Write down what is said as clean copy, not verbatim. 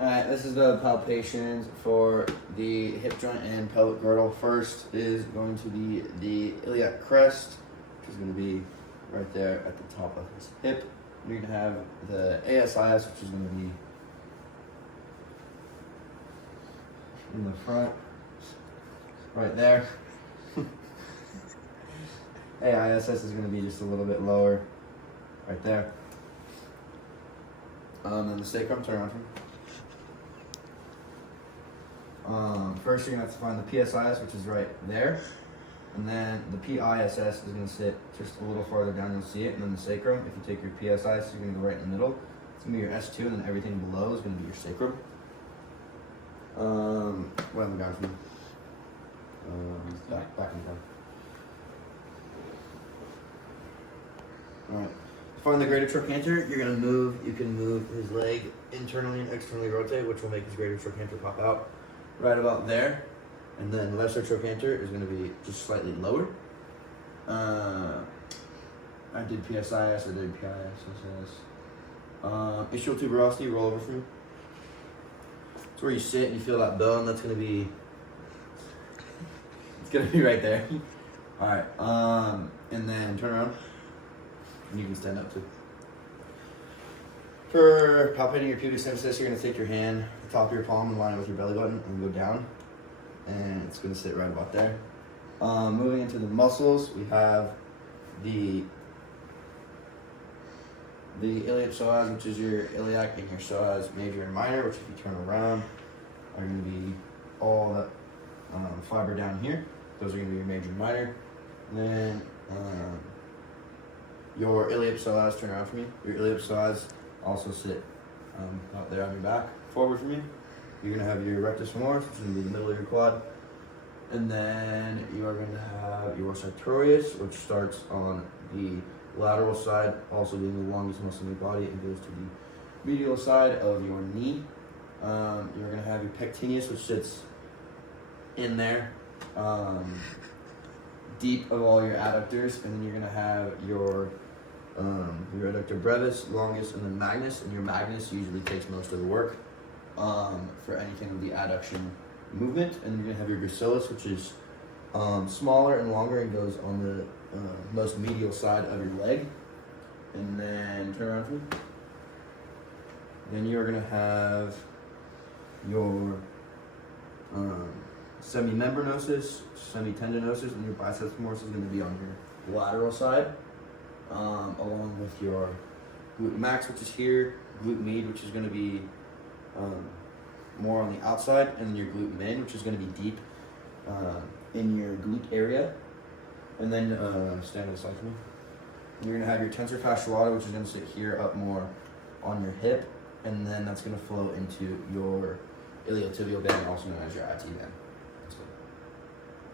Alright, this is the palpations for the hip joint and pelvic girdle. First is going to be the iliac crest, which is going to be right there at the top of his hip. You're going to have the ASIS, which is going to be in the front, right there. AISS is going to be just a little bit lower, right there. Then the sacrum, turn around. First, you're going to have to find the PSIS, which is right there. And then the PISS is going to sit just a little farther down, you'll see it. And then the sacrum, if you take your PSIS, you're going to go right in the middle. It's going to be your S2, and then everything below is going to be your sacrum. What have we got from you? Back and down. Alright. To find the greater trochanter, you're going to move, you can move his leg internally and externally rotate, which will make his greater trochanter pop out right about there. And then lesser trochanter is going to be just slightly lower. I did PSIS, I did PISS. Ischial tuberosity, roll over for me. It's where you sit and you feel that bone, that's going to be, it's going to be right there. Alright, and then turn around. And you can stand up too. For palpating your pubic symphysis, you're going to take your hand, the top of your palm, and line it with your belly button and go down. And it's going to sit right about there. Moving into the muscles, we have the iliac psoas, which is your iliac, and your psoas major and minor, which if you turn around are going to be all that fiber down here. Those are going to be your major and minor. And then your iliac psoas, turn around for me. Your iliac psoas also sit out there on your back. Forward for me. You're going to have your rectus femoris, which is going to be the middle of your quad. And then you are going to have your sartorius, which starts on the lateral side, also being the longest muscle in your body, and goes to the medial side of your knee. You're going to have your pectineus, which sits in there, deep of all your adductors. And then you're going to have your adductor brevis, longest, and then magnus. And your magnus usually takes most of the work for anything with the adduction movement. And you're going to have your gracilis, which is smaller and longer and goes on the most medial side of your leg. And then turn around for me. Then you're going to have your semimembranosus, semitendinosus, and your biceps femoris is going to be on your lateral side, along with your glute max, which is here, glute med, which is going to be more on the outside, and then your glute min, which is going to be deep in your glute area. And then stand to the side for me. You're going to have your tensor fasciolata, which is going to sit here up more on your hip, and then that's going to flow into your iliotibial band, also known as your IT band.